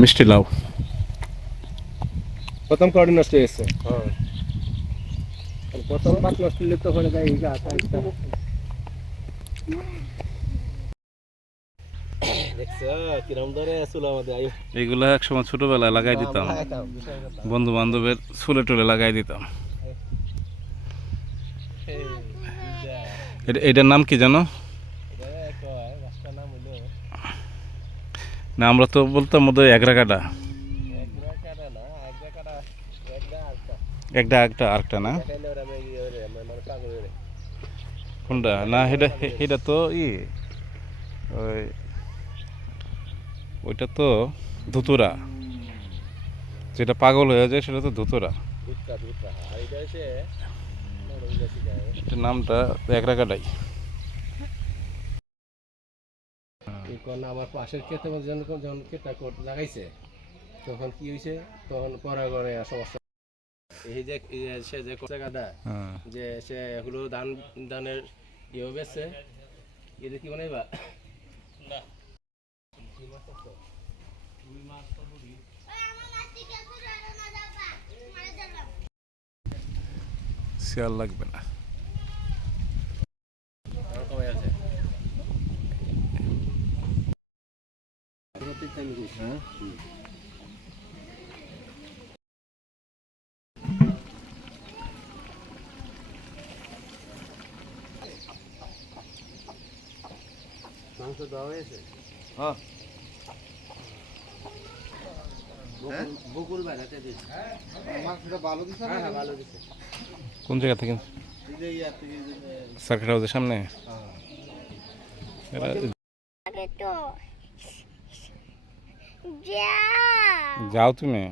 মিষ্টি লাউ প্রথম কড়ি নষ্ট হয়েছে প্রথম পাঁচ নষ্ট হলে তো হয়ে যায় এগুলো একসময় ছোটবেলায় লাগাই দিতাম, বন্ধু বান্ধবের চুলে টুলে লাগাই দিতাম। এটার নাম কি জানো? না আমরা তো বলতাম বোধহয় এগরা কাটা, একটা একটা আরেকটা না কোনটা? না এটা এটা তো ওই ওইটা তো ধুতুরা, যেটা পাগল হয়ে যায় সেটা তো ধুতুরা। এটার নামটা একরা কাটাই। আমার পাশের ক্ষেত্রে যখন কেটা লাগাইছে তখন কি হয়েছে, তখন পরে করে সমস্যা এই যে সে যে জায়গাটা যে সে এগুলো ধানের ইয়ে বেছে এদের কি বানাইবা শিয়াল লাগবে না। মাংস দেওয়া হয়েছে বকুল বেড়াতে দিচ্ছে মাংসটা ভালো দিচ্ছে না? হ্যাঁ ভালো দিচ্ছে। কোন জায়গা থেকে? সার্কিট হাউসের সামনে। যাও তুমি।